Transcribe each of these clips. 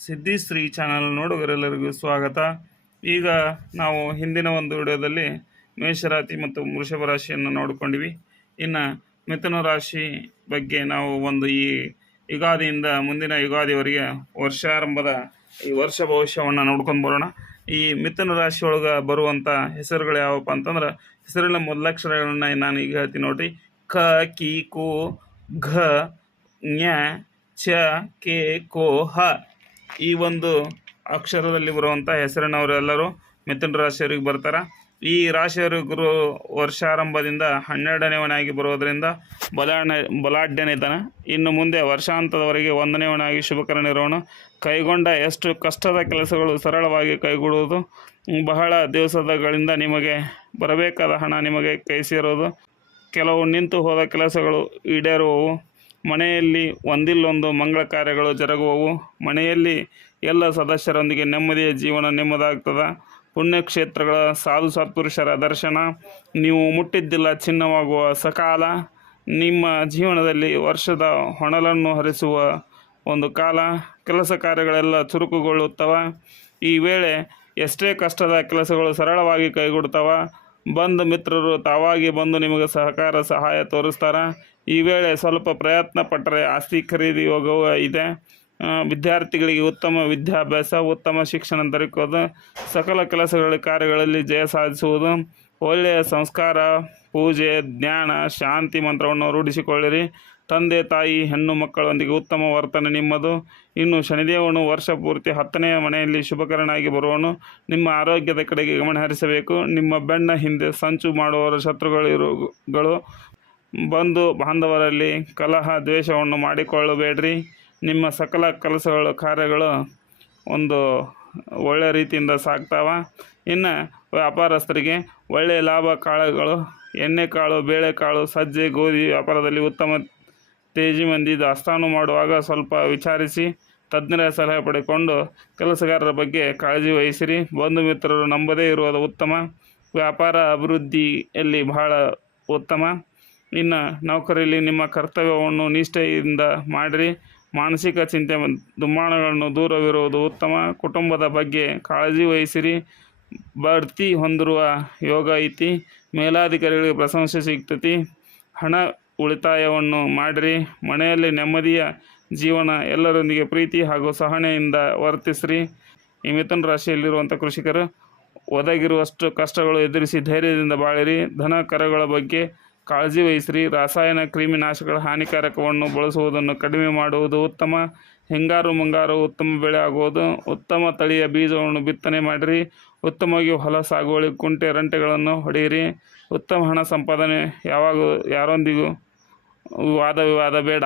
ಸಿದ್ಧಿಶ್ರೀ channel ನೋಡುಗರೆಲ್ಲರಿಗೂ ಸ್ವಾಗತ. ಈಗ ನಾವು ಹಿಂದಿನ ಒಂದು ವಿಡಿಯೋದಲ್ಲಿ ಮೇಷರಾಶಿ ಮತ್ತು ವೃಷಭ ರಾಶಿಯನ್ನು ನೋಡಿಕೊಂಡಿವಿ. ಇನ್ನು ಮಿಥುನ ರಾಶಿ ಬಗ್ಗೆ ನಾವು ಒಂದು ಈ ಯುಗಾದಿಯಿಂದ ಮುಂದಿನ ಯುಗಾದಿವರೆಗೆ ವರ್ಷಾರಂಭದ ಈ ವರ್ಷ ಭವಿಷ್ಯವನ್ನು ನೋಡ್ಕೊಂಡು ಬರೋಣ. ಈ ಮಿಥುನ ರಾಶಿ ಒಳಗೆ ಬರುವಂಥ ಹೆಸರುಗಳು ಯಾವಪ್ಪ ಅಂತಂದ್ರೆ ಹೆಸರಿನ ಮೊದಲಕ್ಷರಗಳನ್ನ ನಾನು ಈಗ ಹೇಳ್ತೀನಿ ನೋಡ್ರಿ. ಕ, ಕಿ, ಕೋ, ಘ ಞ ಚ, ಕೆ, ಕೋ, ಹ. ಈ ಒಂದು ಅಕ್ಷರದಲ್ಲಿ ಬರುವಂಥ ಹೆಸರಿನವರೆಲ್ಲರೂ ಮಿಥುನ ರಾಶಿಯವರಿಗೆ ಬರ್ತಾರೆ. ಈ ರಾಶಿಯವರಿಗೂ ವರ್ಷಾರಂಭದಿಂದ ಹನ್ನೆರಡನೇವನಾಗಿ ಬರೋದರಿಂದ ಬಲಾಢ್ಯ, ಬಲಾಢ್ಯನಿದ್ದಾನೆ. ಇನ್ನು ಮುಂದೆ ವರ್ಷಾಂತದವರೆಗೆ ಒಂದನೇವನಾಗಿ ಶುಭಕರ ನಿರ್ವಹಣೆ. ಕೈಗೊಂಡ ಎಷ್ಟು ಕಷ್ಟದ ಕೆಲಸಗಳು ಸರಳವಾಗಿ ಕೈಗೂಡುವುದು. ಬಹಳ ದಿವಸದಗಳಿಂದ ನಿಮಗೆ ಬರಬೇಕಾದ ಹಣ ನಿಮಗೆ ಕೈ ಸೇರೋದು. ಕೆಲವು ನಿಂತು ಹೋದ ಕೆಲಸಗಳು ಈಡೇರುವವು. ಮನೆಯಲ್ಲಿ ಒಂದಿಲ್ಲೊಂದು ಮಂಗಳ ಕಾರ್ಯಗಳು ಜರುಗುವವು. ಮನೆಯಲ್ಲಿ ಎಲ್ಲ ಸದಸ್ಯರೊಂದಿಗೆ ನೆಮ್ಮದಿಯ ಜೀವನ ನೆಮ್ಮದಾಗ್ತದೆ. ಪುಣ್ಯಕ್ಷೇತ್ರಗಳ ಸಾಧು ಸತ್ಪುರುಷರ ದರ್ಶನ. ನೀವು ಮುಟ್ಟಿದ್ದಿಲ್ಲ ಚಿನ್ನವಾಗುವ ಸಕಾಲ. ನಿಮ್ಮ ಜೀವನದಲ್ಲಿ ವರ್ಷದ ಹೊಣಲನ್ನು ಹರಿಸುವ ಒಂದು ಕಾಲ. ಕೆಲಸ ಕಾರ್ಯಗಳೆಲ್ಲ ಚುರುಕುಗೊಳ್ಳುತ್ತವೆ. ಈ ವೇಳೆ ಎಷ್ಟೇ ಕಷ್ಟದ ಕೆಲಸಗಳು ಸರಳವಾಗಿ ಕೈಗೂಡ್ತವ ಬಂಧು ಮಿತ್ರರು ತಾವಾಗಿ ಬಂದು ನಿಮಗೆ ಸಹಕಾರ, ಸಹಾಯ ತೋರಿಸ್ತಾರೆ? ಈ ವೇಳೆ ಸ್ವಲ್ಪ ಪ್ರಯತ್ನ ಪಟ್ಟರೆ ಆಸ್ತಿ ಖರೀದಿ ಯೋಗವೂ ಇದೆ. ವಿದ್ಯಾರ್ಥಿಗಳಿಗೆ ಉತ್ತಮ ವಿದ್ಯಾಭ್ಯಾಸ, ಉತ್ತಮ ಶಿಕ್ಷಣ ದೊರಕೋದು ಸಕಲ ಕೆಲಸಗಳ ಕಾರ್ಯಗಳಲ್ಲಿ ಜಯ ಸಾಧಿಸುವುದು. ಒಳ್ಳೆಯ ಸಂಸ್ಕಾರ, ಪೂಜೆ, ಜ್ಞಾನ, ಶಾಂತಿ ಮಂತ್ರವನ್ನು ರೂಢಿಸಿಕೊಳ್ಳಿರಿ. ತಂದೆ, ತಾಯಿ, ಹೆಣ್ಣು ಮಕ್ಕಳೊಂದಿಗೆ ಉತ್ತಮ ವರ್ತನೆ ನಿಮ್ಮದು. ಇನ್ನು ಶನಿದೇವನು ವರ್ಷ ಪೂರ್ತಿ ಹತ್ತನೆಯ ಮನೆಯಲ್ಲಿ ಶುಭಕರನಾಗಿ ಬರುವನು. ನಿಮ್ಮ ಆರೋಗ್ಯದ ಕಡೆಗೆ ಗಮನ ಹರಿಸಬೇಕು. ನಿಮ್ಮ ಬೆಣ್ಣ ಹಿಂದೆ ಸಂಚು ಮಾಡುವವರ ಶತ್ರುಗಳಿರುಗಳು ಬಂಧು ಬಾಂಧವರಲ್ಲಿ ಕಲಹ, ದ್ವೇಷವನ್ನು ಮಾಡಿಕೊಳ್ಳಬೇಡ್ರಿ. ನಿಮ್ಮ ಸಕಲ ಕೆಲಸಗಳು, ಕಾರ್ಯಗಳು ಒಂದು ಒಳ್ಳೆಯ ರೀತಿಯಿಂದ ಸಾಗ್ತಾವ. ಇನ್ನು ವ್ಯಾಪಾರಸ್ಥರಿಗೆ ಒಳ್ಳೆಯ ಲಾಭ ಕಾಳುಗಳು ಎಣ್ಣೆಕಾಳು ಬೇಳೆಕಾಳು ಸಜ್ಜೆ, ಗೋಧಿ ವ್ಯಾಪಾರದಲ್ಲಿ ಉತ್ತಮ ತೇಜಿ ಮಂದಿ ದಾಸ್ತಾನು ಮಾಡುವಾಗ ಸ್ವಲ್ಪ ವಿಚಾರಿಸಿ ತಜ್ಞರ ಸಲಹೆ ಪಡೆಕೊಂಡು ಕೆಲಸಗಾರರ ಬಗ್ಗೆ ಕಾಳಜಿ ವಹಿಸಿರಿ. ಬಂಧು ಮಿತ್ರರು ನಂಬದೇ ಇರುವುದು ಉತ್ತಮ. ವ್ಯಾಪಾರ ಅಭಿವೃದ್ಧಿಯಲ್ಲಿ ಬಹಳ ಉತ್ತಮ. ಇನ್ನು ನೌಕರಿಯಲ್ಲಿ ನಿಮ್ಮ ಕರ್ತವ್ಯವನ್ನು ನಿಷ್ಠೆಯಿಂದ ಮಾಡಿರಿ. ಮಾನಸಿಕ ಚಿಂತೆ ದುಮ್ಮಾನಗಳನ್ನು ದೂರವಿರುವುದು ಉತ್ತಮ. ಕುಟುಂಬದ ಬಗ್ಗೆ ಕಾಳಜಿ ವಹಿಸಿರಿ. ಬಡ್ತಿ ಹೊಂದಿರುವ ಯೋಗ ಐತಿ. ಮೇಲಾಧಿಕಾರಿಗಳಿಗೆ ಪ್ರಶಂಸೆ ಸಿಗ್ತತಿ. ಹಣ ಉಳಿತಾಯವನ್ನು ಮಾಡಿರಿ. ಮನೆಯಲ್ಲಿ ನೆಮ್ಮದಿಯ ಜೀವನ ಎಲ್ಲರೊಂದಿಗೆ ಪ್ರೀತಿ ಹಾಗೂ ಸಹನೆಯಿಂದ ವರ್ತಿಸ್ರಿ. ಈ ಮಿಥುನ ರಾಶಿಯಲ್ಲಿರುವಂಥ ಕೃಷಿಕರು ಒದಗಿರುವಷ್ಟು ಕಷ್ಟಗಳು ಎದುರಿಸಿ ಧೈರ್ಯದಿಂದ ಬಾಳಿರಿ. ಧನ ಕರಗಳ ಬಗ್ಗೆ ಕಾಳಜಿ ವಹಿಸಿರಿ. ರಾಸಾಯನ ಕ್ರಿಮಿನಾಶಕಗಳ ಹಾನಿಕಾರಕವನ್ನು ಬಳಸುವುದನ್ನು ಕಡಿಮೆ ಮಾಡುವುದು ಉತ್ತಮ. ಹಿಂಗಾರು ಮುಂಗಾರು ಉತ್ತಮ ಬೆಳೆ ಆಗುವುದು. ಉತ್ತಮ ತಳಿಯ ಬೀಜವನ್ನು ಬಿತ್ತನೆ ಮಾಡಿರಿ. ಉತ್ತಮವಾಗಿ ಹೊಲ ಸಾಗುವಳಿ, ಕುಂಟೆ ರಂಟೆಗಳನ್ನು ಹೊಡೆಯಿರಿ. ಉತ್ತಮ ಹಣ ಸಂಪಾದನೆ ಯಾವಾಗ, ಯಾರೊಂದಿಗೂ ವಾದ ವಿವಾದ ಬೇಡ.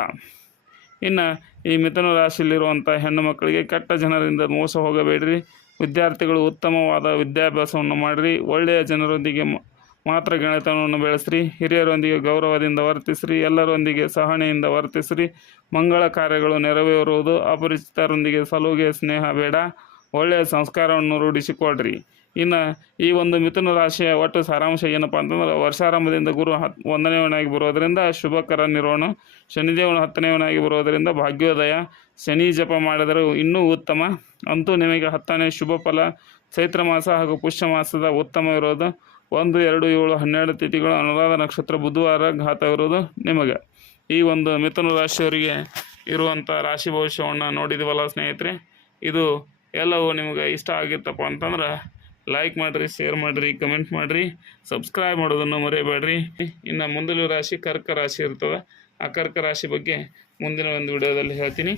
ಇನ್ನು ಈ ಮಿಥುನ ರಾಶಿಯಲ್ಲಿರುವಂಥ ಹೆಣ್ಣು ಮಕ್ಕಳಿಗೆ ಕೆಟ್ಟ ಜನರಿಂದ ಮೋಸ ಹೋಗಬೇಡ್ರಿ. ವಿದ್ಯಾರ್ಥಿಗಳು ಉತ್ತಮವಾದ ವಿದ್ಯಾಭ್ಯಾಸವನ್ನು ಮಾಡಿರಿ. ಒಳ್ಳೆಯ ಜನರೊಂದಿಗೆ ಮಾತ್ರ ಗೆಳೆತನವನ್ನು ಬೆಳೆಸ್ರಿ, ಹಿರಿಯರೊಂದಿಗೆ ಗೌರವದಿಂದ ವರ್ತಿಸ್ರಿ, ಎಲ್ಲರೊಂದಿಗೆ ಸಹನೆಯಿಂದ ವರ್ತಿಸ್ರಿ. ಮಂಗಳ ಕಾರ್ಯಗಳು ನೆರವೇರುವುದು, ಅಪರಿಚಿತರೊಂದಿಗೆ ಸಲುಗೆ ಸ್ನೇಹ ಬೇಡ, ಒಳ್ಳೆಯ ಸಂಸ್ಕಾರವನ್ನು ರೂಢಿಸಿಕೊಳ್ರಿ. ಇನ್ನು ಈ ಒಂದು ಮಿಥುನ ರಾಶಿಯ ಒಟ್ಟು ಸಾರಾಂಶ ಏನಪ್ಪ ಅಂತಂದ್ರೆ, ವರ್ಷಾರಂಭದಿಂದ ಗುರು ಹತ್ ಒಂದನೇವನಾಗಿ ಬರೋದರಿಂದ ಶುಭಕರ ನಿರ್ವಹಣ ಶನಿದೇವನು ಹತ್ತನೇವನಾಗಿ ಬರೋದರಿಂದ ಭಾಗ್ಯೋದಯ. ಶನಿ ಜಪ ಮಾಡಿದರೆ ಇನ್ನೂ ಉತ್ತಮ, ಅಂತೂ ನಿಮಗೆ ಹತ್ತನೇ ಶುಭ ಫಲ, ಚೈತ್ರ ಮಾಸ ಹಾಗೂ ಪುಷ್ಯ ಮಾಸದ ಉತ್ತಮ ಇರೋದು. ಒಂದು, ಎರಡು, ಏಳು, ಹನ್ನೆರಡು ತಿಥಿಗಳು ಅನುರಾಧ ನಕ್ಷತ್ರ ಬುಧವಾರ ಘಾತ ಇರೋದು ನಿಮಗೆ. ಈ ಒಂದು ಮಿಥುನ ರಾಶಿಯವರಿಗೆ ಇರುವಂಥ ರಾಶಿ ಭವಿಷ್ಯವನ್ನು ನೋಡಿದೀವಲ್ಲ ಸ್ನೇಹಿತರೆ. ಇದು ಎಲ್ಲವೂ ನಿಮಗೆ ಇಷ್ಟ ಆಗಿತ್ತಪ್ಪ ಅಂತಂದ್ರೆ ಲೈಕ್ ಮಾಡಿರಿ ಶೇರ್ ಮಾಡಿರಿ ಕಮೆಂಟ್ ಮಾಡಿರಿ ಸಬ್ಸ್ಕ್ರೈಬ್ ಮಾಡೋದನ್ನು ಮರೆಯಬೇಡ್ರಿ ಇನ್ನು ಮುಂದಿನ ರಾಶಿ ಕರ್ಕ ರಾಶಿ ಇರ್ತದೆ. ಆ ಕರ್ಕ ರಾಶಿ ಬಗ್ಗೆ ಮುಂದಿನ ಒಂದು ವಿಡಿಯೋದಲ್ಲಿ ಹೇಳ್ತೀನಿ.